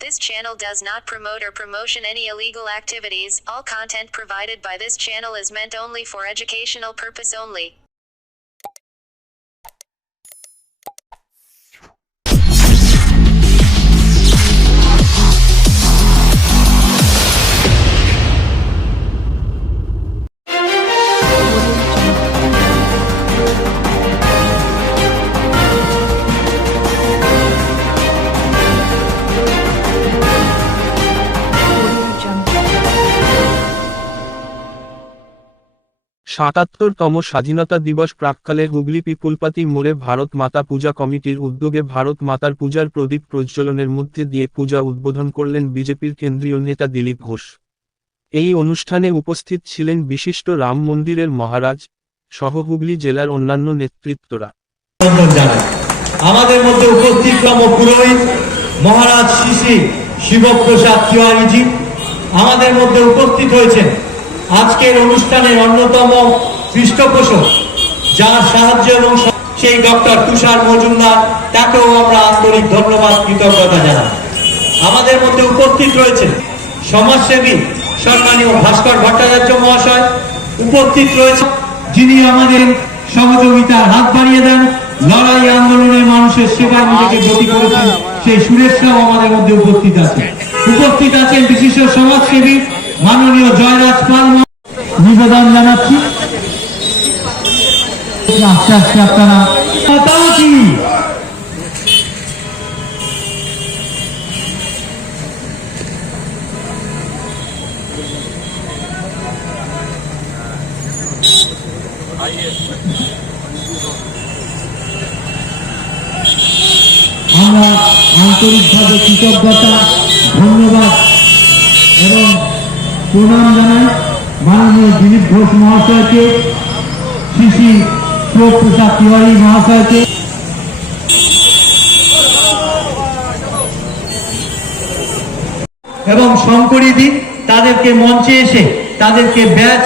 This channel does not promote or promotion any illegal activities. All content provided by this channel is meant only for educational purpose only. সাতাত্তরতম স্বাধীনতা দিবস প্রাক্কালে হুগলি পিপুলপাতি মোড়ে ভারত মাতা পূজা কমিটির উদ্যোগে ভারত মাতার পূজার প্রদীপ প্রজ্বলনের মধ্যে দিয়ে পূজা উদ্বোধন করলেন বিজেপির কেন্দ্রীয় নেতা দিলীপ ঘোষ। এই অনুষ্ঠানে উপস্থিত ছিলেন বিশিষ্ট রাম মন্দিরের মহারাজ সহ হুগলি জেলার অন্যান্য নেতৃত্বরা। আমাদের মধ্যে উপস্থিত পুরোহিত মহারাজ শ্রী শ্রী শিবপ্রসাদ তিওয়ারিজি আমাদের মধ্যে উপস্থিত হয়েছেন। আজকের অনুষ্ঠানের অন্যতম পৃষ্ঠপোষক, যার সাহায্য এবং সেই ডক্টর তুষার মজুমদার, তাকেও আমরা আন্তরিক ধন্যবাদ কৃতজ্ঞতা জানাই। আমাদের মধ্যে উপস্থিত রয়েছেন সমাজসেবী সম্মানীয় ভাস্কর ভট্টাচার্য মহাশয়, উপস্থিত রয়েছে যিনি আমাদের সহযোগিতার হাত বাড়িয়ে দেন, লড়াই আন্দোলনের মানুষের সেবায় নিজেকে গতি করেছেন সেই সুরেশ রাও আমাদের মধ্যে উপস্থিত আছেন। উপস্থিত আছেন বিশিষ্ট সমাজসেবী মাননীয় জয়রাজ পাল। নিবেদন জানাচ্ছি আস্তে আস্তে আপনারা আমরা আন্তরিকভাবে কৃতজ্ঞতা, ধন্যবাদ এবং প্রণাম জানাই মাননীয় দিলীপ ঘোষ মহাশয়কে, শ্রী শ্রী শিবপ্রসাদ তিওয়ারি মহাশয়কে এবং শঙ্করীদি তাদেরকে মঞ্চে এসে তাদেরকে ব্যাচ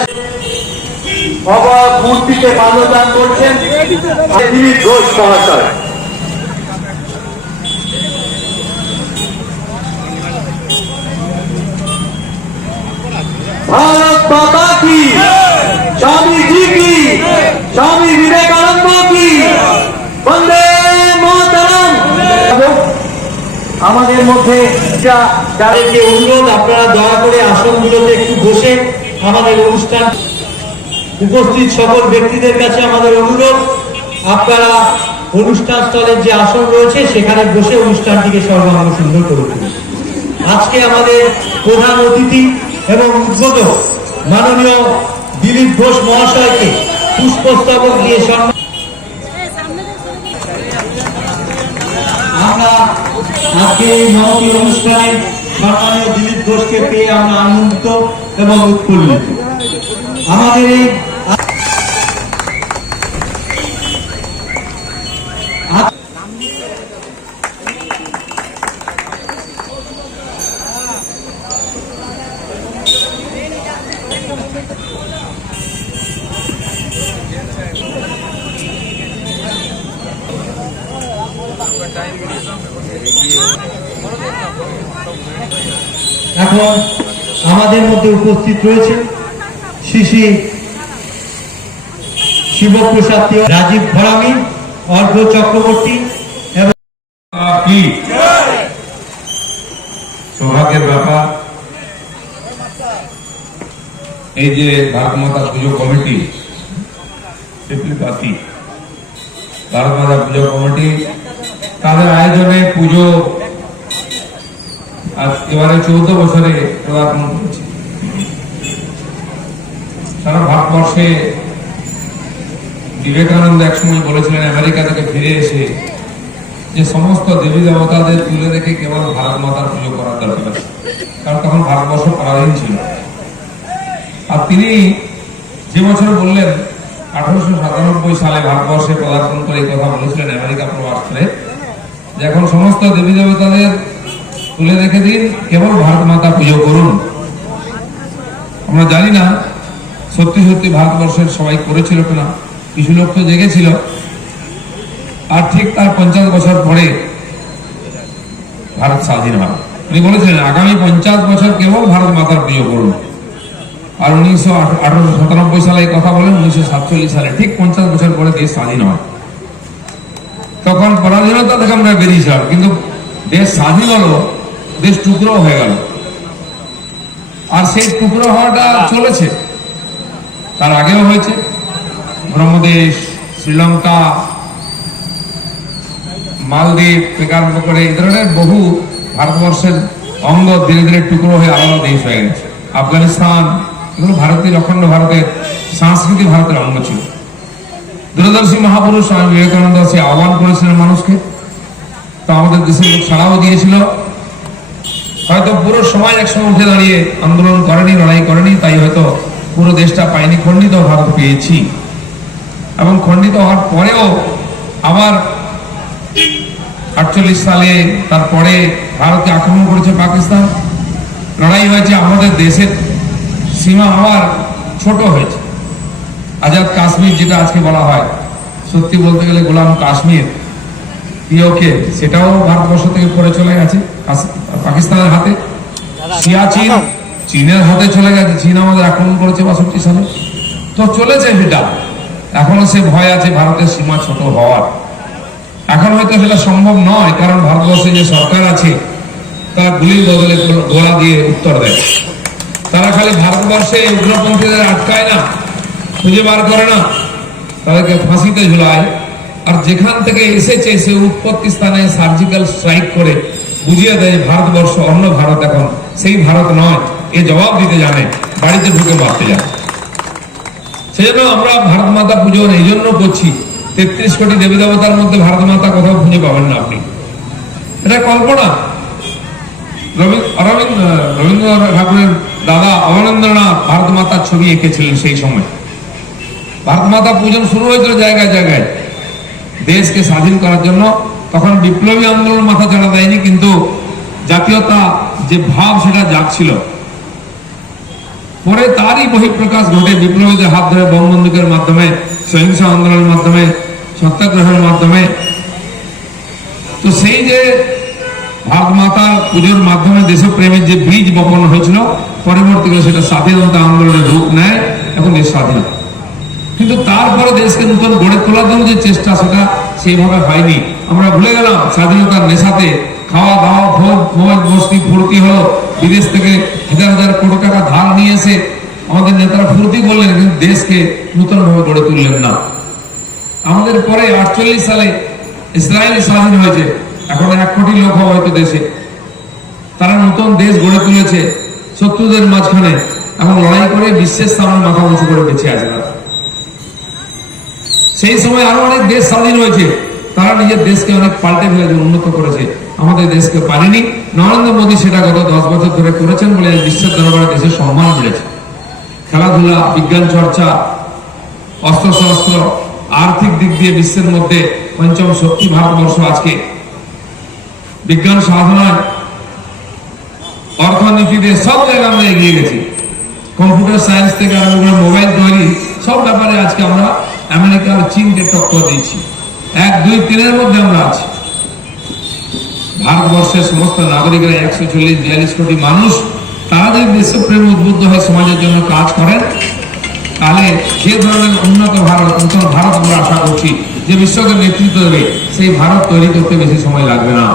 মূর্তিতে মাল্যদান করছেন দিলীপ ঘোষ মহাশয়। भारत माता की, स्वामी जी की, स्वामी विवेकानंद की, वंदे मातरम। আমাদের মধ্যে যাদেরকে অনুরোধ, আপনারা দয়া করে আসনগুলোতে একটু বসে আমাদের অনুষ্ঠান উপস্থিত সকল ব্যক্তিদের কাছে আমাদের অনুরোধ, আপনারা অনুষ্ঠান স্থলের যে আসন রয়েছে সেখানে বসে অনুষ্ঠানটিকে সর্বাঙ্গ সুন্দর করে তুলুন। আজকে আমাদের প্রধান অতিথি এবং উদ্বোধক মাননীয় দিলীপ ঘোষ মহাশয়কে পুষ্পস্তবক দিয়ে সম্মান। আমরা আজকে এই মহতি অনুষ্ঠানে সম্মানীয় দিলীপ ঘোষকে পেয়ে আমরা আনন্দিত এবং উৎফুল্লিত। আমাদের এই এখন আমাদের মধ্যে উপস্থিত রয়েছে শ্রী শ্রী শিবপ্রসাদ তিওয়ারি, রাজীব ভরামি, অর্ঘ্য চক্রবর্তী এবং সৌভাগ্যের ব্যাপার এই যে ভারত মাতা পুজো কমিটি, ভারত মাতা পুজো কমিটি তাদের আয়োজনে পুজো আজ এবারে 14 বছরে পদার্পণ করেছে। সারা ভারতবর্ষে বিবেকানন্দ একসময় বলেছিলেন আমেরিকা থেকে ফিরে এসে যে সমস্ত দেবী দেবতাদের তুলে রেখে কেবল ভারত মাতার পুজো করার দরকার, কারণ তখন ভারতবর্ষ পরাধীন ছিল। আর তিনি যে বছর বললেন 1897 সালে ভারতবর্ষে পদার্পণ করে এই কথা বলেছিলেন আমেরিকা প্রবাস করে, যে এখন সমস্ত দেবী দেবতাদের তুলে রেখে দিন, কেবল ভারত মাতা পুজো করুন। আমরা জানি না সত্যি সত্যি ভারতবর্ষের সবাই করেছিল কিনা, কিছু লোক তো জেগেছিল। আর ঠিক তার 50 বছর পরে ভারত স্বাধীন হয়। উনি বলেছিলেন আগামী 50 বছর কেবল ভারত মাতার পুজো করুন। আর 1897 সালে এই কথা বলেন। 1947 সালে ঠিক 50 বছর পরে দেশ স্বাধীন হয়। তখন পরাধীনতা থেকে আমরা বেরিয়েছিলাম, কিন্তু দেশ স্বাধীন হলো, দেশ টুকরো হয়ে গেল। আর সেই টুকরো হওয়াটা চলেছে, তার আগেও হয়েছে। ব্রহ্মদেশ, শ্রীলঙ্কা, মালদ্বীপ থেকে আরম্ভ করে এই ধরনের বহু ভারতবর্ষের অঙ্গ ধীরে ধীরে টুকরো হয়ে আলাদা দেশ হয়ে গেছে। আফগানিস্তান, এগুলো ভারতের অখণ্ড ভারতের সংস্কৃতি, ভারতের অঙ্গ ছিল। দূরদর্শী মহাপুরুষ স্বামী বিবেকানন্দ সে আহ্বান করেছিলেন মানুষকে, তো আমাদের দেশের লোক সাড়াও দিয়েছিল। হয়তো পুরো সমাজ একসঙ্গে উঠে দাঁড়িয়ে আন্দোলন করেনি, লড়াই করেনি, তাই হয়তো পুরো দেশটা পাইনি, খণ্ডিত ভারত পেয়েছি। এবং খণ্ডিত হওয়ার পরেও আবার 48 সালে তারপরে ভারতকে আক্রমণ করেছে পাকিস্তান, লড়াই হয়েছে, আমাদের দেশের সীমা আবার ছোট হয়েছে। আজাদ কাশ্মীর যেটা আজকে বলা হয়, সত্যি বলতে গেলে গোলাম কাশ্মীর পিওকে, সেটাও ভারতবর্ষ থেকে পরে চলে গেছে পাকিস্তানের হাতে। সিয়াচিন চীনের হাতে চলে গেছে, চীন আমাদের আক্রমণ করেছে 62 সালে। তো চলেছে সেটা, এখনো সে ভয় আছে ভারতের সীমা ছোট হওয়ার। এখন হয়তো সেটা সম্ভব নয়, কারণ ভারতবর্ষে যে সরকার আছে তার গুলির বদলে গোলা দিয়ে উত্তর দেয়। তারা খালি ভারতবর্ষে উগ্রপন্থীদের আটকায় না, খুঁজে বার করে না, তাদেরকে ফাঁসিতে ঝুলায়। আর যেখান থেকে এসেছে সে উৎপত্তি স্থানে সার্জিক্যাল স্ট্রাইক করে বুঝিয়ে দেয় ভারতবর্ষ অন্য ভারত, এখন সেই ভারত নয়। এ জবাব দিতে জানে, বাড়িতে ঢুকে মারতে জানে। সেজন্য আমরা ভারত মাতা পুজো এই জন্য করছি। 33 কোটি দেবী দেবতার মধ্যে ভারত মাতা কোথাও খুঁজে পাবেন না আপনি, এটা কল্পনা। রবীন্দ্র ঠাকুরের দাদা অবনীন্দ্রনাথ ভারত মাতার ছবি এঁকেছিলেন সেই সময়। ভারত মাতা পূজন শুরু হয়েছিল জায়গায় জায়গায় দেশকে স্বাধীন করার জন্য। তখন বিপ্লবী আন্দোলন মাথা চাড়া দেয়নি, কিন্তু জাতীয়তা যে ভাব সেটা জাগছিল। পরে তারই বহিঃপ্রকাশ ঘটে বিপ্লবীদের হাত ধরে বঙ্গবন্ধুকের মাধ্যমে, সহিংস আন্দোলনের মাধ্যমে, সত্যাগ্রহের মাধ্যমে। তো সেই যে ভারত মাতার পুজোর মাধ্যমে দেশপ্রেমের যে বীজ বপন হয়েছিল, পরবর্তীকালে সেটা স্বাধীনতা আন্দোলনের রূপ নেয়, এখন দেশ স্বাধীন। কিন্তু তারপরে দেশকে নতুন গড়ে তোলার জন্য যে চেষ্টা, সেটা সেইভাবে হয়নি। আমরা ভুলে গেলাম স্বাধীনতার নেশাতে, খাওয়া দাওয়া, ভোগ মোবাইল মস্তি ফুর্তি হলো। বিদেশ থেকে 1000 কোটি টাকা ধার নিয়ে এসে আমাদের নেতারা ফুর্তি করলেন, কিন্তু দেশকে নতুন ভাবে গড়ে তুললেন না। আমাদের পরে 48 সালে ইসরায়েল স্বাধীন হয়েছে, এখন 1 কোটি লোক হয়তো দেশে। তারা নতুন দেশ গড়ে তুলেছে শত্রুদের মাঝখানে, এখন লড়াই করে বিশ্বের সামনে মাথা উঁচু করে বেঁচে আছে তারা। সেই সময় আরো অনেক দেশ স্বাধীন হয়েছে, তারা নিজের দেশকে অনেক পাল্টে ফেলেছে, উন্নত করেছে, আমাদের দেশকে পারেনি। নরেন্দ্র মোদী সেটা গত 10 বছর ধরে করেছেন বলে বিশ্বের দরবারে দেশের সম্মান মিলেছে। খেলাধুলা, বিজ্ঞান চর্চা, অস্ত্রশস্ত্র, আর্থিক দিক দিয়ে বিশ্বের মধ্যে 5ম শক্তি ভারতবর্ষ আজকে। বিজ্ঞান সাধনায়, অর্থনীতিতে সব জায়গায় আমরা এগিয়ে গেছি। কম্পিউটার সায়েন্স থেকে আরম্ভ করে মোবাইল তৈরি, সব ব্যাপারে আজকে আমরা আমেরিকা আর চীনকে টক্কর দিয়েছি। 1, 2, 3-এর মধ্যে আমরা আছি। ভারতবর্ষের সমস্ত নাগরিকরা 140-42 কোটি মানুষ, তারা যদি দেশপ্রেম উদ্বুদ্ধ হয়ে সমাজের জন্য কাজ করেন, তাহলে যে ধরনের উন্নত ভারত, নতুন ভারত আমরা আশা করছি, যে বিশ্বকে নেতৃত্ব দেবে, সেই ভারত তৈরি করতে বেশি সময় লাগবে না।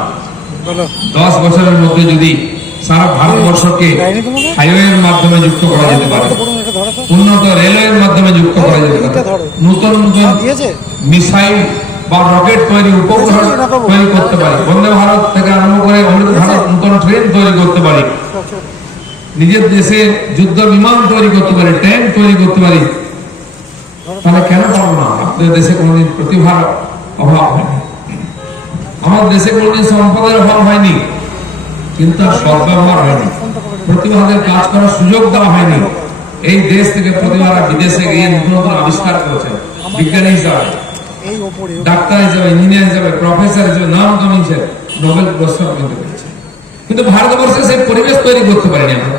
10 বছরের মধ্যে যদি সারা ভারতবর্ষকে হাইওয়ের মাধ্যমে যুক্ত করা যেতে পারে, উন্নত রেলওয়ের মাধ্যমে যুক্ত করা যেতে পারে, নতুন নতুন মিসাইল বা রকেট তৈরি, উপগ্রহ তৈরি করতে পারি, বন্দে ভারত থেকে আরম্ভ করে অমৃত ভারত, নতুন ট্রেন তৈরি করতে পারি, নিজের দেশে যুদ্ধ বিমান তৈরি করতে পারি, ট্যাঙ্ক তৈরি করতে পারি, তাহলে কেন পারবো না? আপনাদের দেশে কোনোদিন প্রতিভার অভাব হয়নি, আমার দেশে কোনোদিন সম্পদের অভাব হয়নি, কিন্তু আর সদ্ব্যবহার হয়নি, প্রতিভাদের কাজ করার সুযোগ দেওয়া হয়নি। এই দেশ থেকে প্রতিভারা বিদেশে গিয়ে নতুন নতুন আবিষ্কার করেছেন, বিজ্ঞানী হিসাবে, ডাক্তার হিসাবে, ইঞ্জিনিয়ার হিসাবে, প্রফেসর হিসাবে, নাম কামিয়েছে, নোবেল পুরস্কার পেতে পেরেছে। কিন্তু ভারতবর্ষে সেই পরিবেশ তৈরি করতে পারিনি আমরা।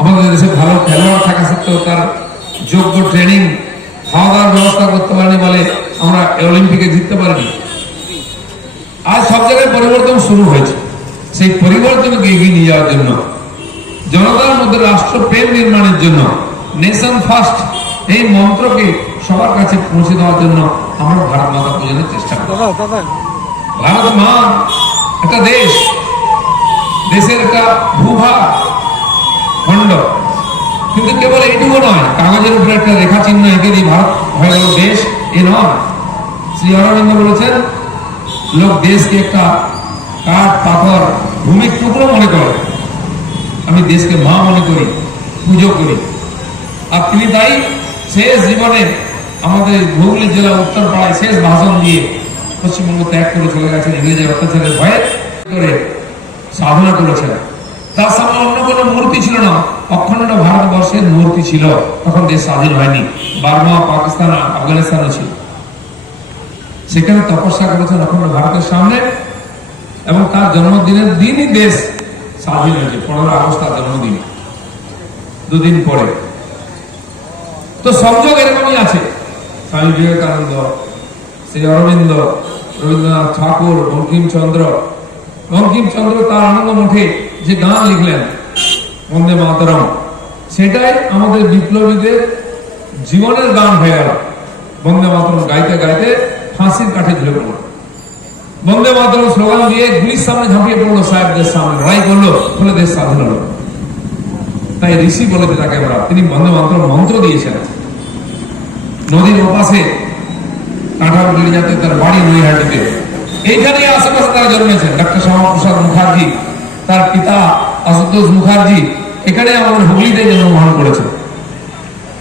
আমাদের দেশে ভালো খেলোয়াড় থাকা সত্ত্বেও তার যোগ্য ট্রেনিং, খাওয়া দাওয়ার ব্যবস্থা করতে পারিনি বলে আমরা অলিম্পিকে জিততে পারিনি। আজ সব জায়গায় পরিবর্তন শুরু হয়েছে। সেই পরিবর্তনকে এগিয়ে নিয়ে যাওয়ার জন্য, জনতার মধ্যে রাষ্ট্রপ্রেম নির্মাণের জন্য, নেশন ফার্স্ট এই মন্ত্রকে সবার কাছে পৌঁছে দেওয়ার জন্য আমরা ভারত মাতা পূজনের চেষ্টা করি। ভারত মা একটা দেশ, দেশের একটা ভূভাগ খণ্ড, কিন্তু কেবল এইটুকু নয়, কাগজের উপরে একটা রেখা চিহ্ন এঁকে দিয়ে ভারত হয়ে গেল দেশ, এ নয়। শ্রী অরবিন্দ বলেছেন, লোক দেশকে একটা কাঠ পাথর ভূমির টুকরো মনে করে, আমি দেশকে মা মনে করি, পুজো করি। আর তিনি তাই শেষ জীবনে আমাদের হুগলি জেলা উত্তরপাড়ায় শেষ ভাষণ দিয়ে পশ্চিমবঙ্গ ত্যাগ করে চলে গেছেন ইংরেজের অত্যাচারের ভয়ে করে সাধনা করেছেন। তার সামনে অন্য কোনো মূর্তি ছিল না, অখণ্ড ভারতবর্ষের মূর্তি ছিল। তখন দেশ স্বাধীন হয়নি, বার্মা, পাকিস্তান, আফগানিস্তানও ছিল। সেখানে তপস্যা করেছেন অখণ্ড ভারতের সামনে, এবং তার জন্মদিনের দিনই দেশ স্বাধীন হয়েছে। 15 আগস্ট তার জন্মদিন, দুদিন পরে। তো সংযোগ এরকমই আছে। স্বামী বিবেকানন্দ, শ্রী অরবিন্দ, রবীন্দ্রনাথ ঠাকুর, বঙ্কিমচন্দ্র তার আনন্দ মঠে যে গান লিখলেন বন্দে মাতরম, সেটাই আমাদের বিপ্লবীদের জীবনের গান হয়ে গেল। বন্দে মাতরম গাইতে গাইতে ফাঁসির কাঠে ঝুলে পড়ল। বন্দে মাতরম স্লোগান দিয়ে গুলির সামনে ঝাঁপিয়ে পড়লো, সাহেবদের সামনে লড়াই করলো, ফলে দেশ স্বাধীন হলো। তাই ঋষি বলেছে তাকে আমরা, তিনি বন্দে মাতরম মন্ত্র দিয়েছেন। নদীর ওপাশে কাঁঠালগুলি যাতে তার বাড়ি নৈহাটিতে, এইখানে আশেপাশে তারা জন্মেছেন। ডাক্তার শ্যামাপ্রসাদ মুখার্জি, তার পিতা আশুতোষ মুখার্জি এখানে আমাদের হুগলিতে জন্মগ্রহণ করেছেন।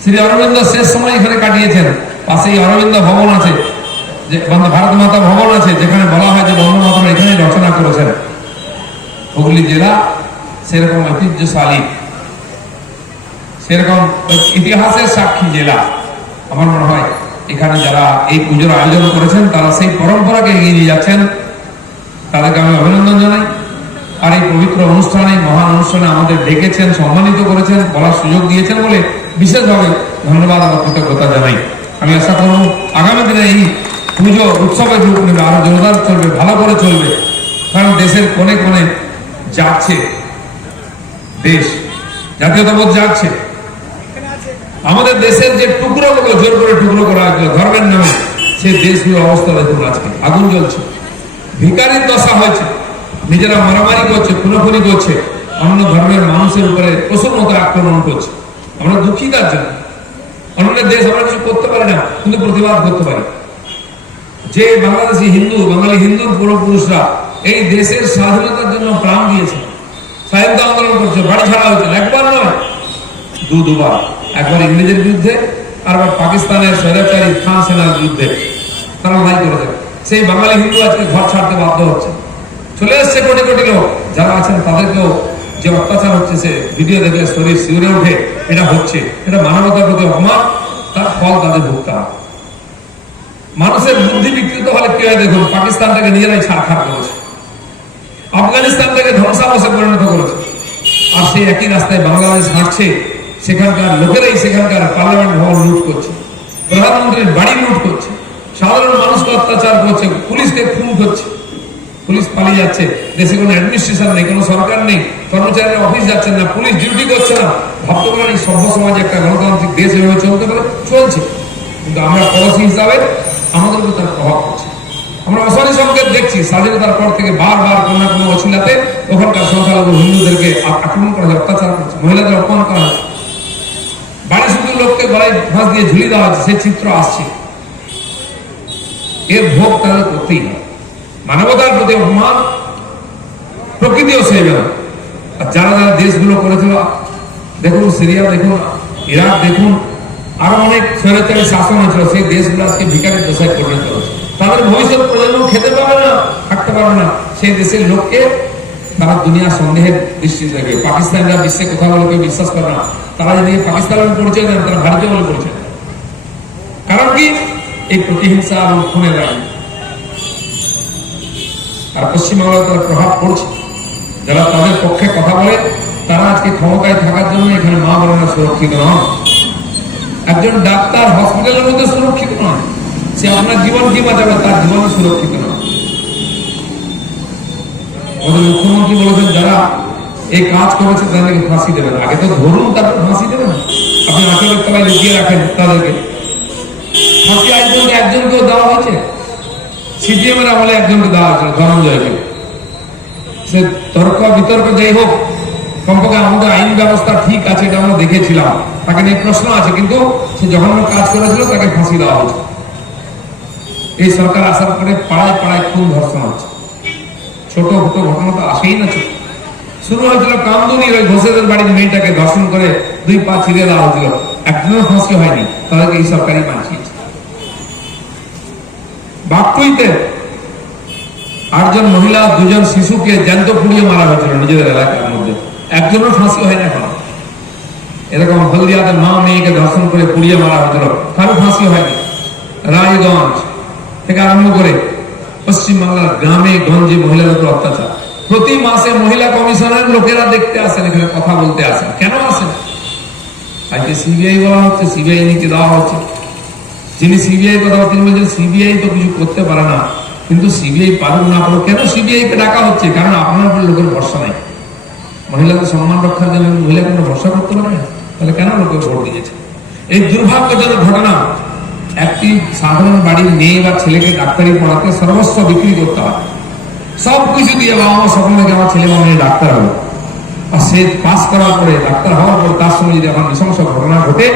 শ্রী অরবিন্দ শেষ সময় এখানে কাটিয়েছেন। পাশেই অরবিন্দ ভবন আছে, যে ভারত মাতা ভবন আছে, যেখানে বলা হয় যে বন্দে মাতরম এখানে রচনা করেছেন। হুগলি জেলা সেরকম ঐতিহ্যশালী, সেরকম ইতিহাসের সাক্ষী জেলা। আমার মনে হয় এখানে যারা এই পুজোর আয়োজন করেছেন তারা সেই পরম্পরাকে এগিয়ে নিয়ে যাচ্ছেন, তাদেরকে আমি অভিনন্দন জানাই। আর এই পবিত্র অনুষ্ঠানে, মহান অনুষ্ঠানে আমাদের ডেকেছেন, সম্মানিত করেছেন, বলার সুযোগ দিয়েছেন বলে বিশেষভাবে ধন্যবাদ আর কৃতজ্ঞতা জানাই। আমি আশা করব আগামী দিনে এই পুজো উৎসবের রূপ নেবে, আরো জোরদার চলবে, ভালো করে চলবে। কারণ দেশের কোণে কোণে যাচ্ছে দেশ, জাতীয়তাবোধ যাচ্ছে। আমাদের দেশের যে টুকরোগুলো জোর করে টুকরো করা হয়েছিল ধর্মের নামে, সেই দেশগুলোর অবস্থা দেখুন, আজকে আগুন জ্বলছে, ভিখারির দশা হয়েছে, নিজেরা মারামারি করছে, খুনোখুনি করছে, অন্য ধর্মের মানুষের উপরে প্রচুর মতো আক্রমণ করছে। আমরা দুঃখী তার জন্য। অন্য দেশ আমরা কিছু করতে পারি না, কিন্তু প্রতিবাদ করতে পারি। যে বাংলাদেশি হিন্দু, বাঙালি হিন্দুর পূর্বপুরুষরা এই দেশের স্বাধীনতার জন্য প্রাণ দিয়েছে, স্বাধীনতা আন্দোলন করছে, বাড়ি ছাড়া হয়েছে, একবার নয় দুবার। একবার ইংরেজের বিরুদ্ধে, আর পাকিস্তানের স্বৈরাচারী খান সেনার বিরুদ্ধে তারা লড়াই করেছে। সেই বাঙালি হিন্দু আজকে ঘর ছাড়তে বাধ্য হচ্ছে, চলে এসছে কোটি কোটি লোক। যারা আছেন তাদেরকেও যে অত্যাচার হচ্ছে, সে ভিডিও দেখলে শরীর শিউরে ওঠে। এটা হচ্ছে, এটা মানবতার প্রতি অপমান, তার ফল তাদের ভুগতে হবে। মানুষের বুদ্ধি বিকৃত হলে কি হয় দেখুন, পাকিস্তানটাকে নিজেরাই ছাড়খাড় করেছে, আফগানিস্তানটাকে ধ্বংসাবশে পরিণত করেছে। আর সেই একই রাস্তায় বাংলাদেশ হাঁটছে, সেখানকার লোকেরাই সেখানকার পার্লামেন্ট ভবন লুট করছে, প্রধানমন্ত্রীর বাড়ি লুট করছে, সাধারণ মানুষকে অত্যাচার করছে, পুলিশকে খুন করছে, পুলিশ পালিয়ে যাচ্ছে। দেশে কোনো অ্যাডমিনিস্ট্রেশন নেই, কোনো সরকার নেই, কর্মচারীরা অফিস যাচ্ছেন না, পুলিশ ডিউটি করছে না। ভাবতে পারেন এই সভ্য সমাজে একটা গণতান্ত্রিক দেশ এভাবে চলতে পারে? চলছে। কিন্তু আমরা পড়োশী হিসাবে আমাদের উপর তার প্রভাব পড়ছে। আমরা অশনি সংকেত দেখছি, স্বাধীনতার পর থেকে বারবার কোনো না কোনো অছিলাতে ওখানকার সংখ্যালঘু হিন্দুদেরকে আক্রমণ করা হচ্ছে, অত্যাচার করছে, মহিলাদের অপমান করা হচ্ছে, বাড়ি শুধু লোককে গলায় ফাঁস দিয়ে ঝুলিয়ে দেওয়া হচ্ছে। সেই চিত্র আসছে, এর ভোগ তাদের করতেই হয়। মানবতার প্রতি অপমান, প্রকৃতিও সেই না। আর যারা যারা দেশগুলো করেছিল, দেখুন সিরিয়া দেখুন, ইরাক দেখুন, আরো অনেক স্বৈরাচারী শাসন হয়েছিল, সেই দেশগুলো আজকে ভিখারির দশায় পরিণত হয়েছে। তাদের ভবিষ্যৎ প্রজন্ম খেতে পাবে না, থাকতে পারবে না। সেই দেশের লোককে তারা দুনিয়া সন্দেহের দৃষ্টি দেখবে। পাকিস্তানিরা বিশ্বে কথা বলে কেউ বিশ্বাস করে না। তারা যদি পাকিস্তানের পরিচয় দেন, তারা ভারতীয় বলে পরিচয় দেন। কারণ কি? এই প্রতিহিংসা এবং খুনের রাজনীতি। আর পশ্চিমবাংলায় তার প্রভাব পড়ছে। যারা তাদের পক্ষে কথা বলে, তারা আজকে ক্ষমতায় থাকার জন্য এখানে মা বোনেরা সুরক্ষিত নন। একজন ডাক্তার হসপিটালের মধ্যে সুরক্ষিত নয়, সে আপনার জীবন কি বাঁচাবে, তার জীবন সুরক্ষিত নয়। আমাদের মুখ্যমন্ত্রী বলেছেন যারা এই কাজ করেছে তাদেরকে ফাঁসি দেবেন, আগে তো ধরুন তারপর ফাঁসি দেবেন। আপনি আচরের তলায় লুকিয়ে রাখেন তাদেরকে। ফাঁসি আজ পর্যন্ত একজনকেও দেওয়া হয়েছে, সিপিএম এর আমলে একজনকে দেওয়া হয়েছিল, ধনঞ্জয়কে। সে তর্ক বিতর্ক যাই হোক, কমপক্ষে আমাদের আইন ব্যবস্থা ঠিক আছে এটা আমরা দেখেছিলাম, তাকে নিয়ে প্রশ্ন আছে, কিন্তু সে জঘন্য কাজ করেছিল তাকে ফাঁসি দেওয়া হয়েছে। এই সরকার আসার পরে পাড়ায় পাড়ায় খুন ধর্ষণ হচ্ছে, ছোট ছোট ঘটনা তো আসেই না। শুরু হয়েছিল কামদুনি, ওই ঘোষেদের বাড়ির মেয়েটাকে ধর্ষণ করে 2 পা ছিঁড়ে দেওয়া হয়েছিল, একজনের ফাঁসি হয়নি, তাদেরকে এই সরকারই বাঁচিয়েছে। বাকটুইতে 8 জন মহিলা 2 জন শিশুকে জ্যান্ত পুড়িয়ে মারা হয়েছিল নিজেদের এলাকার মধ্যে, একজনের ফাঁসি হয় না এখন। এরকম হলদিয়াতে মা মেয়েকে ধর্ষণ করে পুড়িয়ে মারা হয়েছিল, কারো ফাঁসি হয়নি। রায়গঞ্জ থেকে আরম্ভ করে পশ্চিমবাংলার গ্রামে গঞ্জে মহিলাদের উপর অত্যাচার। প্রতি মাসে মহিলা কমিশনের লোকেরা দেখতে আসেন, এখানে কথা বলতে আসেন। কেন আসেন? আজকে সিবিআই বলা হচ্ছে, সিবিআই নিতে দেওয়া হচ্ছে। যিনি সিবিআই কথা তিনি বলছেন সিবিআই তো কিছু করতে পারে না, কিন্তু সিবিআই পারুক না পারুক, কেন সিবিআই কে ডাকা হচ্ছে? কারণ আপনার উপর লোকের ভরসা নাই। মহিলাদের সম্মান রক্ষার জন্য মহিলা কোনো ভরসা করতে পারে না, তাহলে কেন লোকে ভোট দিয়েছে? এই দুর্ভাগ্যজনক ঘটনা, একটি সাধারণ বাড়ির মেয়ে বা ছেলেকে ডাক্তারি পড়াতে সর্বস্ব বিক্রি করতে হয়, সবকিছু দিয়ে বাবা মা স্বপ্ন দেখে আমার ছেলে বা মেয়ে ডাক্তার হবে, আর সে পাস করার পরে ডাক্তার হওয়ার পর তার সঙ্গে যদি এখন নৃশংস ঘটনা ঘটে,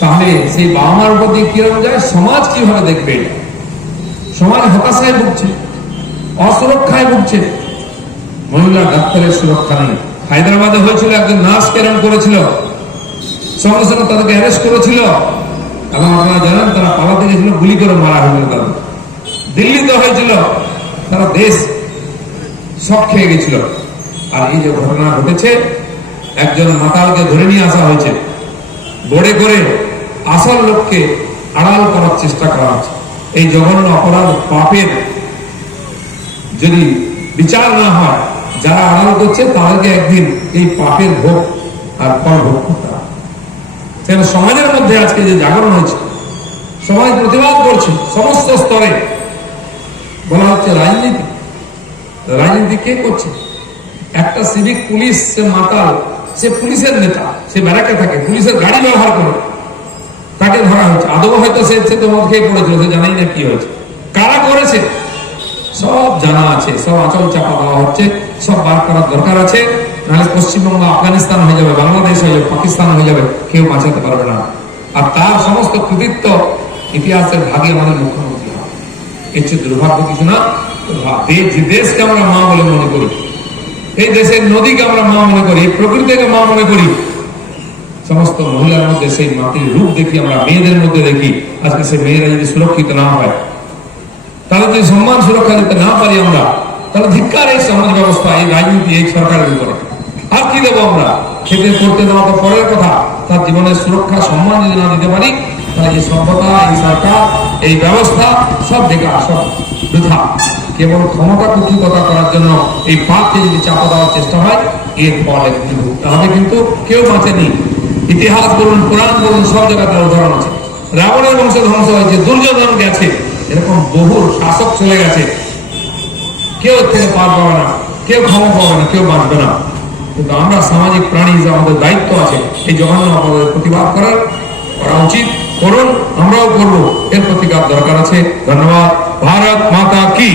তাহলে সেই বাবা মার উপর দিয়ে কিরকম যায়, সমাজ কিভাবে দেখবে? সমাজ হতাশায় ভুগছে, অসুরক্ষায় ভুগছে। মহিলা ডাক্তারের সুরক্ষা নেই। হায়দ্রাবাদে হয়েছিল, একজন নার্স কেরম করেছিল, সঙ্গে সঙ্গে তাদেরকে অ্যারেস্ট করেছিল, এবং আপনারা জানেন তারা পালাতে গেছিল, গুলি করে মারা হয়েছিল তাদের। দিল্লিতে হয়েছিল, তারা দেশ শক খেয়ে গেছিল। আর এই যে ঘটনা ঘটেছে, একজন মাতালকে ধরে নিয়ে আসা হয়েছে, বোর্ডে করে আসল লোককে আড়াল করার চেষ্টা করা হচ্ছে। এই জঘন্য অপরাধ পাপের যদি বিচার না হয়, যারা আড়াল করছে তাদেরকে একদিন এই পাপের ভোগ আর ফল ভোগ করতে হবে। সমাজের মধ্যে আজকে যে জাগরণ হয়েছে, সবাই প্রতিবাদ করছে সমস্ত স্তরে। বলা হচ্ছে রাজনীতি, রাজনীতি কে করছে? একটা সিভিক পুলিশ, সে মাতাল, সে পুলিশের নেতা, সে ব্যারাকে থাকে, পুলিশের গাড়ি ব্যবহার করে, তাকে ধরা হচ্ছে। আদৌ হয়তো সে তো মদ খেয়ে পড়েছিল, সে জানাই না কি হয়েছে, কারা করেছে সব জানা আছে, সব আঁচল চাপা দেওয়া হচ্ছে, সব বার করার দরকার আছে। নাহলে পশ্চিমবঙ্গ আফগানিস্তান হয়ে যাবে, বাংলাদেশ হয়ে যাবে, পাকিস্তান হয়ে যাবে, কেউ বাঁচাতে পারবে না। আর তার সমস্ত কৃতিত্ব ইতিহাসের ভাগে আমাদের মুখ্যমন্ত্রী হবে। এর চেয়ে দুর্ভাগ্য কিছু না। যে দেশকে আমরা মা বলে মনে করি, এই দেশের নদীকে আমরা মা মনে করি, এই প্রকৃতিকে মা মনে করি, সমস্ত মহিলার মধ্যে সেই মাটির রূপ দেখি আমরা, মেয়েদের মধ্যে দেখি। আজকে সেই মেয়েরা যদি সুরক্ষিত না হয়, তাহলে যদি সম্মান সুরক্ষা দিতে না পারি আমরা, তাহলে ধিক্কার এই সমাজ ব্যবস্থা, এই রাজনীতি, এই সরকারের উপরে। আর কি দেবো আমরা? খেতে করতে দেওয়া তো পরের কথা, তার জীবনের সুরক্ষা সম্মান যদি না দিতে পারি, তাহলে এই সভ্যতা, এই সরকার, এই ব্যবস্থা সব বেকার, সব বৃথা। কেবল ক্ষমতা কুক্ষিকতা করার জন্য এই পাপকে যদি চাপা দেওয়ার চেষ্টা হয়, এর ফল একদিন ভুগতে হবে। কিন্তু কেউ বাঁচেনি। ইতিহাস বলুন, পুরাণ বলুন, সব জায়গাতে উদাহরণ আছে। রাবণের বংশ ধ্বংস হয়েছে, দুর্যোধন গেছে, এরকম বহু শাসক চলে গেছে। কেউ থেকে পার পাবে না, কেউ ক্ষমা পাবে না, কেউ বাঁচবে না। কিন্তু আমরা সামাজিক প্রাণী হিসেবে আমাদের দায়িত্ব আছে এই জঘন্য অপরাধের প্রতিবাদ করা উচিত। করুন, আমরাও করবো, এর প্রতিকার দরকার আছে। ধন্যবাদ। ভারত মাতা কি।